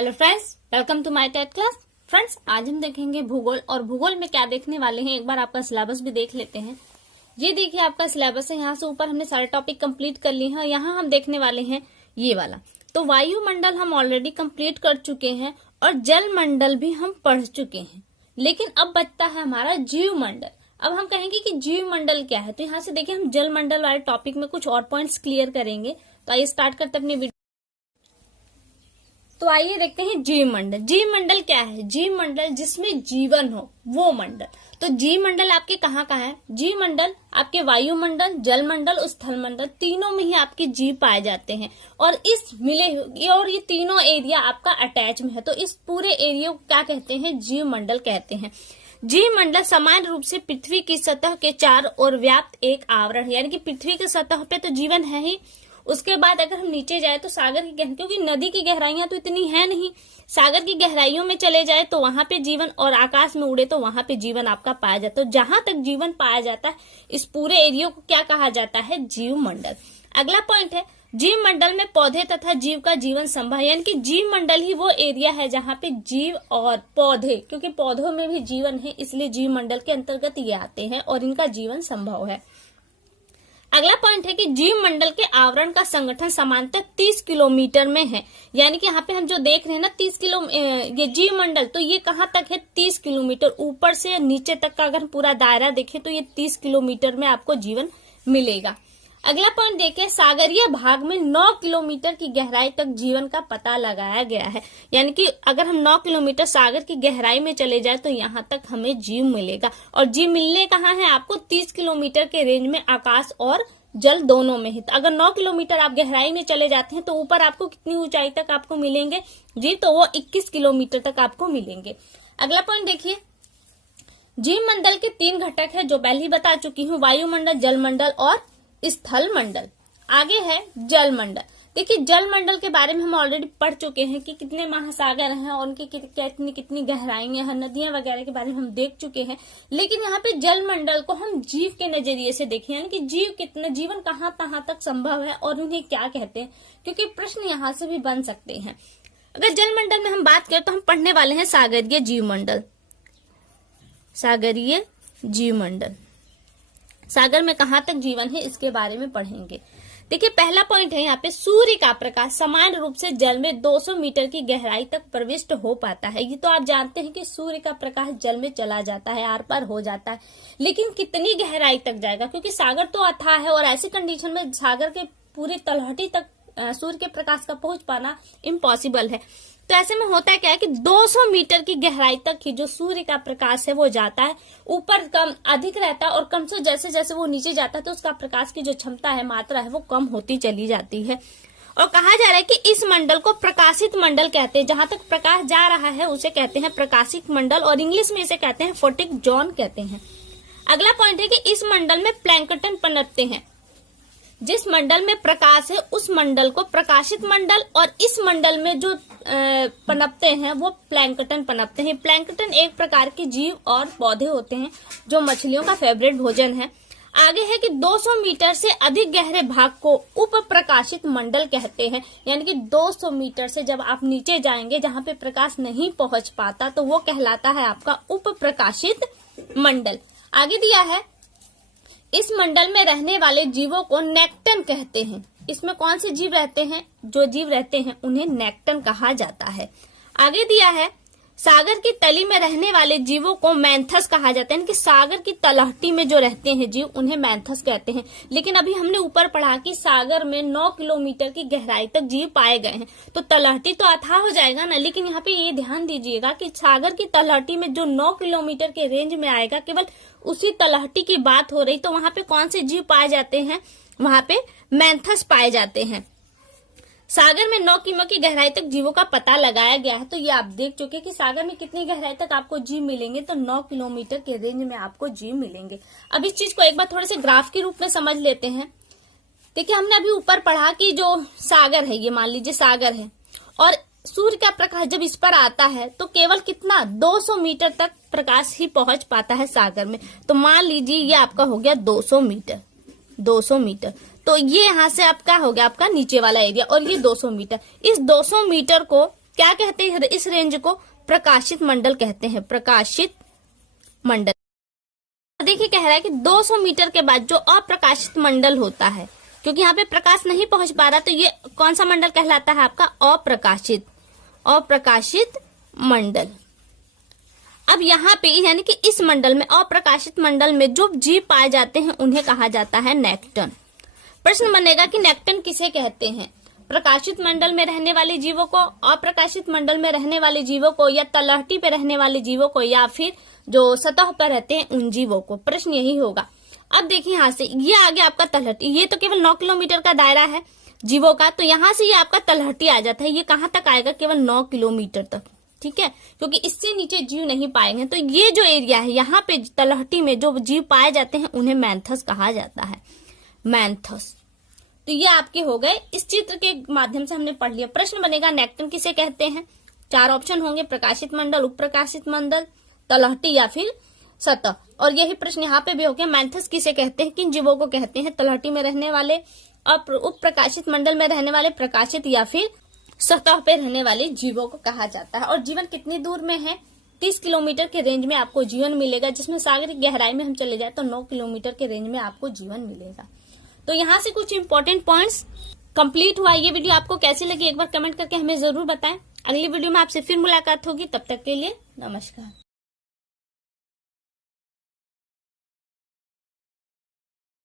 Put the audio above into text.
Hello friends, welcome to my TET class. Friends, आज हम देखेंगे भूगोल। और भूगोल में क्या देखने वाले हैं, एक बार आपका सिलेबस भी देख लेते हैं। ये देखिए आपका सिलेबस है। यहाँ से ऊपर हमने सारे टॉपिक कंप्लीट कर लिए हैं। यहाँ हम देखने वाले हैं ये वाला। तो वायुमंडल हम ऑलरेडी कंप्लीट कर चुके हैं और जल मंडल भी हम पढ़ चुके हैं। लेकिन अब बचता है हमारा जीव मंडल। अब हम कहेंगे कि जीव मंडल क्या है। तो यहाँ से देखिए हम जल मंडल वाले टॉपिक में कुछ और पॉइंट्स क्लियर करेंगे। तो आइए स्टार्ट करते अपनी वीडियो। तो आइए देखते हैं जीव मंडल। जीव मंडल क्या है? जीव मंडल जिसमें जीवन हो वो मंडल। तो जीव मंडल आपके कहाँ कहाँ है? जीव मंडल आपके वायुमंडल, जल मंडल और स्थल मंडल, तीनों में ही आपके जीव पाए जाते हैं। और इस मिले और ये तीनों एरिया आपका अटैच में है। तो इस पूरे एरिया को क्या कहते हैं? जीव मंडल कहते हैं। जीव मंडल समान रूप से पृथ्वी की सतह के चारों ओर व्याप्त एक आवरण है। यानी कि पृथ्वी की सतह पे तो जीवन है ही। उसके बाद अगर हम नीचे जाए तो सागर की गहराई, क्योंकि नदी की गहराइयां तो इतनी है नहीं, सागर की गहराइयों में चले जाए तो वहां पे जीवन, और आकाश में उड़े तो वहां पे जीवन आपका पाया जाता है। तो जहां तक जीवन पाया जाता है इस पूरे एरिया को क्या कहा जाता है? जीव मंडल। अगला पॉइंट है, जीव मंडल में पौधे तथा जीव का जीवन संभव है। यानी कि जीव मंडल ही वो एरिया है जहां पे जीव और पौधे, क्योंकि पौधों में भी जीवन है इसलिए जीव मंडल के अंतर्गत ये आते हैं और इनका जीवन संभव है। अगला पॉइंट है कि जीव मंडल के आवरण का संगठन समांतर 30 किलोमीटर में है। यानी कि यहाँ पे हम जो देख रहे हैं ना 30 किलो, ये जीव मंडल, तो ये कहाँ तक है? 30 किलोमीटर। ऊपर से नीचे तक का अगर पूरा दायरा देखें तो ये 30 किलोमीटर में आपको जीवन मिलेगा। अगला पॉइंट देखिए, सागरीय भाग में 9 किलोमीटर की गहराई तक जीवन का पता लगाया गया है। यानी कि अगर हम 9 किलोमीटर सागर की गहराई में चले जाए तो यहाँ तक हमें जीव मिलेगा। और जीव मिलने कहाँ है आपको? 30 किलोमीटर के रेंज में, आकाश और जल दोनों में ही। तो अगर 9 किलोमीटर आप गहराई में चले जाते हैं तो ऊपर आपको कितनी ऊंचाई तक आपको मिलेंगे जीव? तो वो 21 किलोमीटर तक आपको मिलेंगे। अगला पॉइंट देखिए, जीव मंडल के 3 घटक है जो पहले ही बता चुकी हूँ, वायुमंडल, जल मंडल और स्थल मंडल। आगे है जल मंडल। देखिए जल मंडल के बारे में हम ऑलरेडी पढ़ चुके हैं कि कितने महासागर हैं और उनकी कितनी गहराइयां हैं, नदियां वगैरह के बारे में हम देख चुके हैं। लेकिन यहाँ पे जल मंडल को हम जीव के नजरिए से देखें, यानी कि जीव कितना, जीवन कहाँ कहाँ तक संभव है और उन्हें क्या कहते हैं, क्योंकि प्रश्न यहाँ से भी बन सकते हैं। अगर जल मंडल में हम बात करें तो हम पढ़ने वाले हैं सागरीय जीव मंडल। सागरीय जीव मंडल, सागर में कहां तक जीवन है इसके बारे में पढ़ेंगे। देखिए पहला पॉइंट है यहाँ पे, सूर्य का प्रकाश समान रूप से जल में 200 मीटर की गहराई तक प्रविष्ट हो पाता है। ये तो आप जानते हैं कि सूर्य का प्रकाश जल में चला जाता है, आर पार हो जाता है, लेकिन कितनी गहराई तक जाएगा? क्योंकि सागर तो अथाह है और ऐसी कंडीशन में सागर के पूरे तलहटी तक सूर्य के प्रकाश का पहुंच पाना इम्पॉसिबल है। तो ऐसे में होता है क्या है कि 200 मीटर की गहराई तक ही जो सूर्य का प्रकाश है वो जाता है। ऊपर कम अधिक रहता है और कम से जैसे जैसे वो नीचे जाता है तो उसका प्रकाश की जो क्षमता है, मात्रा है, वो कम होती चली जाती है। और कहा जा रहा है कि इस मंडल को प्रकाशित मंडल कहते हैं। जहां तक प्रकाश जा रहा है उसे कहते हैं प्रकाशित मंडल, और इंग्लिश में इसे कहते हैं फोटिक जोन कहते हैं। अगला पॉइंट है कि इस मंडल में प्लैंकटन पनपते हैं। जिस मंडल में प्रकाश है उस मंडल को प्रकाशित मंडल, और इस मंडल में जो पनपते हैं वो प्लैंकटन पनपते हैं। प्लैंकटन एक प्रकार के जीव और पौधे होते हैं जो मछलियों का फेवरेट भोजन है। आगे है कि 200 मीटर से अधिक गहरे भाग को उप प्रकाशित मंडल कहते हैं। यानी कि 200 मीटर से जब आप नीचे जाएंगे जहां पे प्रकाश नहीं पहुंच पाता तो वो कहलाता है आपका उप प्रकाशित मंडल। आगे दिया है, इस मंडल में रहने वाले जीवों को नेक्टन कहते हैं। इसमें कौन से जीव रहते हैं? जो जीव रहते हैं उन्हें नेक्टन कहा जाता है। आगे दिया है, सागर की तली में रहने वाले जीवों को मैंथस कहा जाता है। यानी कि सागर की तलहटी में जो रहते हैं जीव उन्हें मैंथस कहते हैं। लेकिन अभी हमने ऊपर पढ़ा कि सागर में 9 किलोमीटर की गहराई तक जीव पाए गए हैं, तो तलहटी तो अथाह हो जाएगा ना। लेकिन यहाँ पे ये ध्यान दीजिएगा कि सागर की तलहटी में जो 9 किलोमीटर के रेंज में आएगा, केवल उसी तलहटी की बात हो रही, तो वहां पे कौन से जीव पाए जाते हैं? वहां पे मैंथस पाए जाते हैं। सागर में 9 किमी की गहराई तक जीवों का पता लगाया गया है। तो ये आप देख चुके कि सागर में कितनी गहराई तक आपको जीव मिलेंगे, तो 9 किलोमीटर के रेंज में आपको जीव मिलेंगे। अब इस चीज को एक बार थोड़े से ग्राफ के रूप में समझ लेते हैं। देखिए हमने अभी ऊपर पढ़ा कि जो सागर है, ये मान लीजिए सागर है, और सूर्य का प्रकाश जब इस पर आता है तो केवल कितना 200 मीटर तक प्रकाश ही पहुंच पाता है सागर में। तो मान लीजिए ये आपका हो गया 200 मीटर, 200 मीटर। तो ये यहाँ से आपका हो गया आपका नीचे वाला एरिया, और ये 200 मीटर। इस 200 मीटर को क्या कहते हैं इस रेंज को? प्रकाशित मंडल कहते हैं, प्रकाशित मंडल। देखिए कह रहा है कि 200 मीटर के बाद जो अप्रकाशित मंडल होता है, क्योंकि यहाँ पे प्रकाश नहीं पहुंच पा रहा, तो ये कौन सा मंडल कहलाता है आपका? अप्रकाशित, अप्रकाशित मंडल। अब यहाँ पे यानी कि इस मंडल में, अप्रकाशित मंडल में जो जीव पाए जाते हैं उन्हें कहा जाता है नेक्टन। प्रश्न बनेगा कि नेक्टन किसे कहते हैं? प्रकाशित मंडल में रहने वाले जीवों को, अप्रकाशित मंडल में रहने वाले जीवों को, या तलहटी पे रहने वाले जीवों को, या फिर जो सतह पर रहते हैं उन जीवों को? प्रश्न यही होगा। अब देखिए यहाँ से ये आ गया आपका तलहटी, ये तो केवल 9 किलोमीटर का दायरा है जीवों का, तो यहाँ से ये आपका तलहटी आ जाता है। ये कहाँ तक आएगा? केवल 9 किलोमीटर तक, ठीक है, क्योंकि इससे नीचे जीव नहीं पाएंगे। तो ये जो एरिया है यहाँ पे तलहटी में जो जीव पाए जाते हैं उन्हें मैंथस कहा जाता है, मैंथस। तो ये आपके हो गए, इस चित्र के माध्यम से हमने पढ़ लिया। प्रश्न बनेगा नेक्टन किसे कहते हैं? 4 ऑप्शन होंगे, प्रकाशित मंडल, उपप्रकाशित मंडल, तलहटी या फिर सतह। और यही प्रश्न यहाँ पे भी हो गया, मैंथस किसे कहते हैं? किन जीवों को कहते हैं? तलहटी में रहने वाले, उपप्रकाशित मंडल में रहने वाले, प्रकाशित या फिर सतह पे रहने वाले जीवों को कहा जाता है। और जीवन कितनी दूर में है? 30 किलोमीटर के रेंज में आपको जीवन मिलेगा, जिसमें सागर की गहराई में हम चले जाए तो 9 किलोमीटर के रेंज में आपको जीवन मिलेगा। तो यहाँ से कुछ इंपॉर्टेंट पॉइंट्स कंप्लीट हुआ। ये वीडियो आपको कैसी लगी एक बार कमेंट करके हमें जरूर बताएं। अगली वीडियो में आपसे फिर मुलाकात होगी, तब तक के लिए नमस्कार।